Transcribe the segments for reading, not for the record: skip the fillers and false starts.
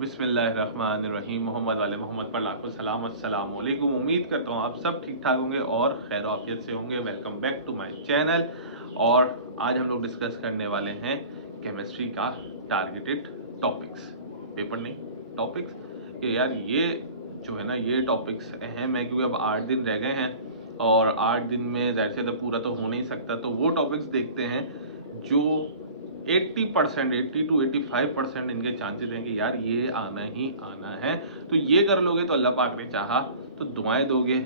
बिस्मिल्लाहिर्रहमानिर्रहीम। मोहम्मद वाले मोहम्मद पर लाखों सलाम। अस्सलाम वालेकुम। उम्मीद करता हूँ आप सब ठीक ठाक होंगे और खैर आफियत से होंगे। Welcome back to my channel. और आज हम लोग डिस्कस करने वाले हैं केमिस्ट्री का टारगेटेड टॉपिक्स, पेपर नहीं टॉपिक्स। कि यार ये जो है ना, ये टॉपिक्स अहम है क्योंकि अब 8 दिन रह गए हैं और 8 दिन में ज़ाहिर सी बात पूरा तो हो नहीं सकता। तो वो टॉपिक्स देखते हैं जो 80%, 80 to 85% इनके चांसेस हैं कि यार ये आना ही आना है। तो ये कर लोगे तो अल्लाह पाक ने चाहा तो दुआएं दोगे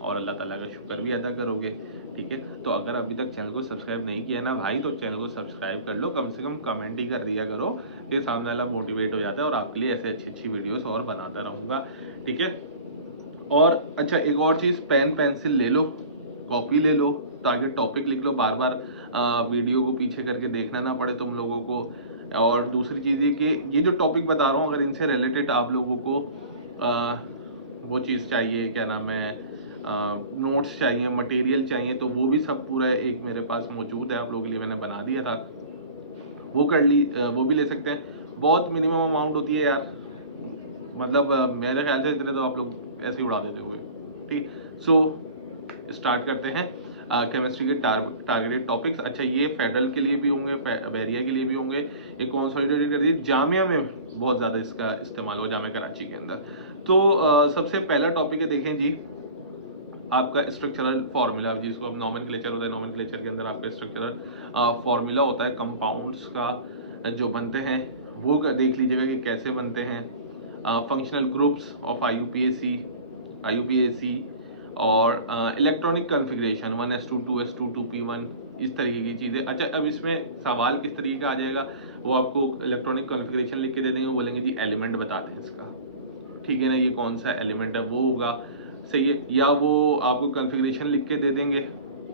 और अल्लाह ताला का शुक्र भी अदा करोगे। ठीक है, तो अगर अभी तक चैनल को सब्सक्राइब नहीं किया ना भाई, तो चैनल को सब्सक्राइब कर लो। कम से कम कमेंट ही कर दिया करो कि सामने वाला मोटिवेट हो जाता है और आपके लिए ऐसे अच्छी अच्छी वीडियोस और बनाता रहूँगा। ठीक है, और अच्छा एक और चीज़, पेन पेंसिल ले लो, कॉपी ले लो, ताकि टॉपिक लिख लो, बार बार वीडियो को पीछे करके देखना ना पड़े तुम लोगों को। और दूसरी चीज़ ये कि ये जो टॉपिक बता रहा हूँ अगर इनसे रिलेटेड आप लोगों को आ, वो चीज़ चाहिए, क्या नाम है, नोट्स चाहिए, मटेरियल चाहिए, तो वो भी सब पूरा एक मेरे पास मौजूद है, आप लोगों के लिए मैंने बना दिया था। वो कर ली, वो भी ले सकते हैं। बहुत मिनिमम अमाउंट होती है यार, मतलब मेरे ख्याल से इतने तो आप लोग ऐसे ही उड़ा देते होंगे। ठीक, सो स्टार्ट करते हैं केमिस्ट्री के टारगेटेड टॉपिक्स। अच्छा, ये फेडरल के लिए भी होंगे, बैरिया के लिए भी होंगे, ये कंसोलिडेटेड कर दिए, जामिया में बहुत ज़्यादा इसका इस्तेमाल हो, जामिया कराची के अंदर। तो सबसे पहला टॉपिक है, देखें जी, आपका स्ट्रक्चरल फार्मूला, जिसको अब नॉमेनक्लेचर होता है, नॉमेनक्लेचर के अंदर आपका स्ट्रक्चरल फार्मूला होता है कंपाउंड्स का जो बनते हैं, वो देख लीजिएगा कि कैसे बनते हैं। फंक्शनल ग्रुप्स ऑफ आईयूपीएसी और electronic configuration 1s2 2s2 2p1, इस तरीके की चीज़ें। अच्छा, अब इसमें सवाल किस तरीके का आ जाएगा, वो आपको इलेक्ट्रॉनिक कॉन्फ़िगरेशन लिख के दे देंगे, वो बोलेंगे जी एलिमेंट बता दें इसका। ठीक है ना, ये कौन सा एलिमेंट है, वो होगा। सही है, या वो आपको कॉन्फ़िगरेशन लिख के दे देंगे।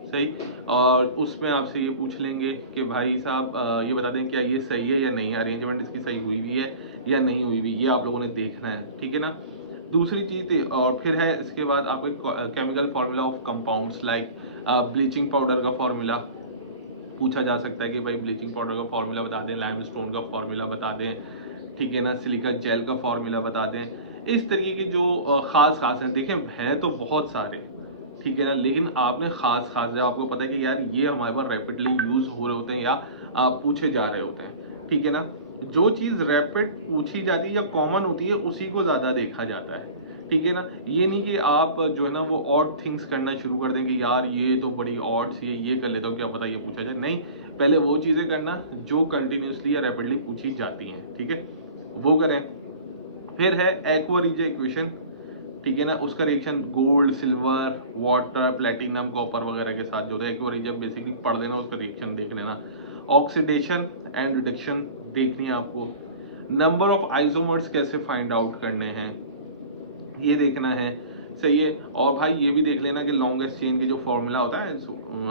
सही, और उसमें आपसे ये पूछ लेंगे कि भाई साहब ये बता दें क्या ये सही है या नहीं है, अरेंजमेंट इसकी सही हुई हुई है या नहीं हुई हुई, ये आप लोगों ने देखना है। ठीक है ना, दूसरी चीज़ और फिर है इसके बाद आपको chemical formula of compounds, like bleaching powder का फार्मूला पूछा जा सकता है कि भाई ब्लीचिंग पाउडर का फार्मूला बता दें, लाइमस्टोन का फार्मूला बता दें, ठीक है ना, सिलिका जेल का फार्मूला बता दें। इस तरीके की जो खास खास हैं, देखें हैं तो बहुत सारे, ठीक है ना, लेकिन आपने खास खास जब आपको पता है कि यार ये हमारे पास रैपिडली यूज हो रहे होते हैं या पूछे जा रहे होते हैं। ठीक है ना, जो चीज़ रैपिड पूछी जाती है या कॉमन होती है उसी को ज़्यादा देखा जाता है। ठीक है ना, ये नहीं कि आप जो है ना वो ऑड थिंग्स करना शुरू कर दें कि यार ये तो बड़ी ऑड सी है, ये कर लेता हूँ, क्या पता ये पूछा जाए। नहीं, पहले वो चीज़ें करना जो कंटिन्यूसली या रैपिडली पूछी जाती हैं। ठीक है, वो करें। फिर है एक्वा रीजे इक्वेशन, ठीक है ना, उसका reaction gold, silver, water, platinum, copper वगैरह के साथ जो है एक्वा रीजे बेसिकली पढ़ देना, उसका रिएक्शन देख लेना। ऑक्सीडेशन एंड रिडक्शन देखनी है आपको। नंबर ऑफ आइसोमर्स कैसे फाइंड आउट करने हैं ये देखना है। सही है, और भाई ये भी देख लेना कि लॉन्गेस्ट चेन के जो फॉर्मूला होता है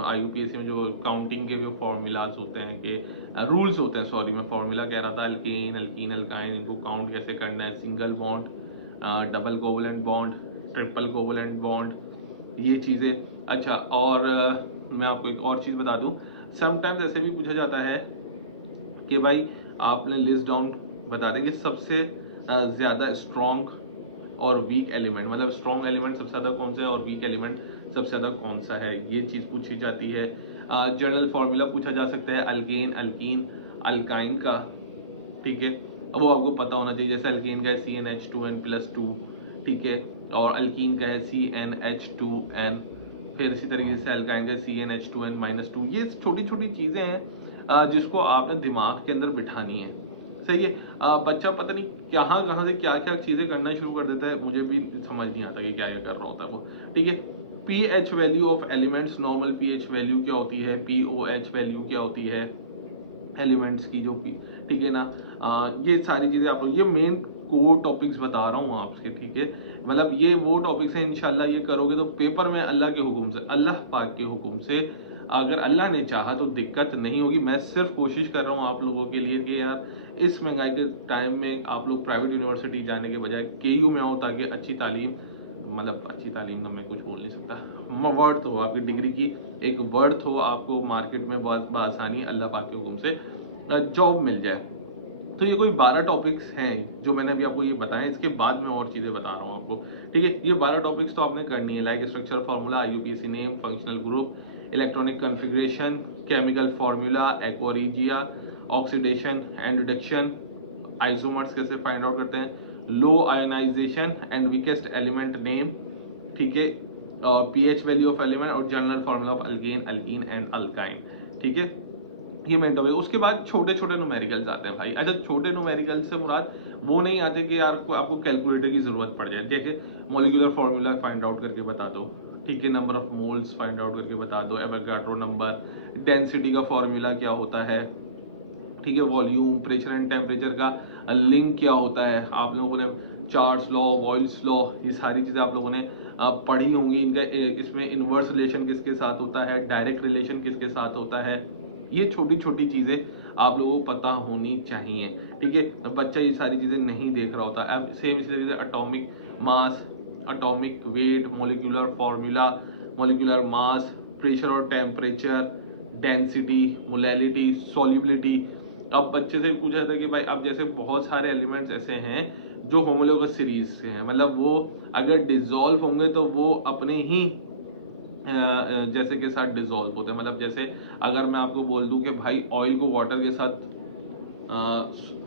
आईयूपीएसी में, जो काउंटिंग के जो फॉर्मूलाज होते हैं, कि रूल्स होते हैं, सॉरी मैं फॉर्मूला कह रहा था, अल्केन, अल्कीन, अल्काइन, इनको काउंट कैसे करना है, single bond, double covalent bond, triple covalent bond, ये चीज़ें। अच्छा, और मैं आपको एक और चीज़ बता दूं, समटाइम्स ऐसे भी पूछा जाता है कि भाई आपने लिस्ट डाउन बता दें कि सबसे ज़्यादा स्ट्रॉन्ग और वीक एलिमेंट, मतलब स्ट्रॉन्ग एलिमेंट सबसे ज़्यादा कौन सा है और वीक एलिमेंट सबसे ज़्यादा कौन सा है, ये चीज़ पूछी जाती है। जनरल फार्मूला पूछा जा सकता है अल्केन, अल्कीन, अल्काइन का। ठीक है, अब वो आपको पता होना चाहिए, जैसे अल्केन का है CnH2n+2, ठीक है, और अल्कीन का है CnH2n, फिर इसी तरीके से अल्काइन का CnH2n-2। ये छोटी छोटी चीज़ें हैं जिसको आपने दिमाग के अंदर बिठानी है। सही है, बच्चा पता नहीं कहाँ से क्या क्या चीज़ें करना शुरू कर देता है, मुझे भी समझ नहीं आता कि क्या क्या कर रहा होता है वो। ठीक है, pH value of elements, normal pH value क्या होती है, पीओएच वैल्यू क्या होती है एलिमेंट्स की, जो ठीक है ना, ये सारी चीज़ें आप लोग, ये मेन कोर टॉपिक्स बता रहा हूँ आपसे। ठीक है, मतलब ये वो टॉपिक्स हैं, इंशाल्लाह ये करोगे तो पेपर में अल्लाह के हुक्म से, अल्लाह पाक के हुक्म से, अगर अल्लाह ने चाहा तो दिक्कत नहीं होगी। मैं सिर्फ कोशिश कर रहा हूँ आप लोगों के लिए कि यार इस महंगाई के टाइम में आप लोग प्राइवेट यूनिवर्सिटी जाने के बजाय केयू में आओ, ताकि अच्छी तालीम, मतलब अच्छी तालीम का मैं कुछ बोल नहीं सकता, वर्थ हो आपकी डिग्री की, एक वर्थ हो आपको, मार्केट में बहुत आसानी अल्लाह पाक के हुक्म से जॉब मिल जाए। तो तो ये कोई 12 टॉपिक्स हैं जो मैंने अभी आपको ये बताए, इसके बाद मैं और चीज़ें बता रहा हूँ आपको, ठीक है। ये 12 टॉपिक्स तो आपने करनी है, like structure formula, IUPAC name, functional group, electronic configuration, chemical formula, aqua regia, oxidation and reduction, isomers कैसे फाइंड आउट करते हैं, low ionisation and weakest element name, ठीक है, पीएच वैल्यू ऑफ एलिमेंट और general formula of alkane, alkene and alkyne, ठीक है। ये main topic. उसके बाद छोटे छोटे न्यूमेरिकल्स आते हैं भाई। अच्छा, छोटे न्यूमेरिकल्स से मुराद वो नहीं आते कि यार आपको कैलकुलेटर की जरूरत पड़ जाए। देखिए, मॉलिक्यूलर फार्मूला फाइंड आउट करके बता दो, ठीक है, number of moles find out करके बता दो, एवोगाड्रो नंबर, डेंसिटी का फार्मूला क्या होता है, ठीक है, वॉल्यूम, प्रेशर एंड टेम्परेचर का लिंक क्या होता है। आप लोगों ने चार्ल्स लॉ, बॉयल्स लॉ, ये सारी चीज़ें आप लोगों ने पढ़ी होंगी। इनका इसमें इन्वर्स रिलेशन किसके साथ होता है, डायरेक्ट रिलेशन किसके साथ होता है, ये छोटी छोटी चीज़ें आप लोगों को पता होनी चाहिए, ठीक है। बच्चा ये सारी चीज़ें नहीं देख रहा होता। अब सेम इसी तरीके से atomic mass, atomic weight, molecular formula, molecular mass, pressure और टेम्परेचर, डेंसिटी, मोलैलिटी, सॉल्युबिलिटी। अब बच्चे से पूछा जाता है कि भाई अब जैसे बहुत सारे एलिमेंट्स ऐसे हैं जो होमोलोगस सीरीज से हैं, मतलब वो अगर डिसॉल्व होंगे तो वो अपने ही जैसे के साथ डिसॉल्व होते हैं। मतलब जैसे अगर मैं आपको बोल दूं कि भाई ऑयल को वाटर के साथ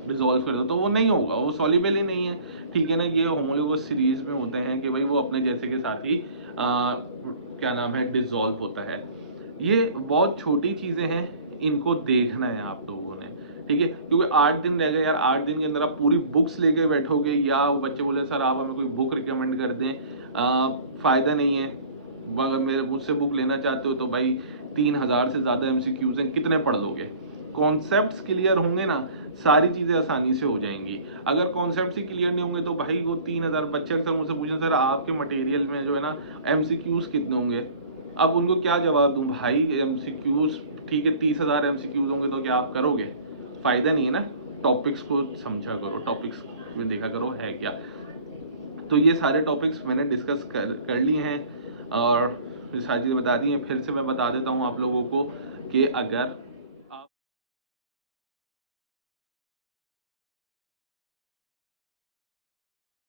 डिसॉल्व कर दो तो वो नहीं होगा, वो सॉल्युबल ही नहीं है, ठीक है ना। ये होमोलोगस सीरीज में होते हैं कि भाई वो अपने जैसे के साथ ही क्या नाम है, डिसॉल्व होता है। ये बहुत छोटी चीजें हैं, इनको देखना है आप लोगों ने, ठीक है। क्योंकि 8 दिन रह गए यार, 8 दिन के अंदर आप पूरी बुक्स लेके बैठोगे या वो बच्चे बोले सर आप हमें कोई बुक रिकमेंड कर दें, फायदा नहीं है। अगर मेरे मुझसे बुक लेना चाहते हो तो भाई 3000 से ज्यादा एमसीक्यूज हैं, कितने पढ़ लोगे। कॉन्सेप्ट्स क्लियर होंगे ना, सारी चीजें आसानी से हो जाएंगी। अगर कॉन्सेप्ट्स ही क्लियर नहीं होंगे तो भाई वो 3000 बच्चे अक्सर मुझसे पूछे सर आपके मटेरियल में जो है ना एमसीक्यूज कितने होंगे। अब उनको क्या जवाब दूं भाई, एमसीक्यूज ठीक है 30,000 एमसीक्यूज होंगे तो क्या आप करोगे, फायदा नहीं है ना। टॉपिक्स को समझा करो, टॉपिक्स में देखा करो है क्या। तो ये सारे टॉपिक्स मैंने डिस्कस कर लिए हैं और सारी चीज़ें बता दी हैं। फिर से मैं बता देता हूँ आप लोगों को कि अगर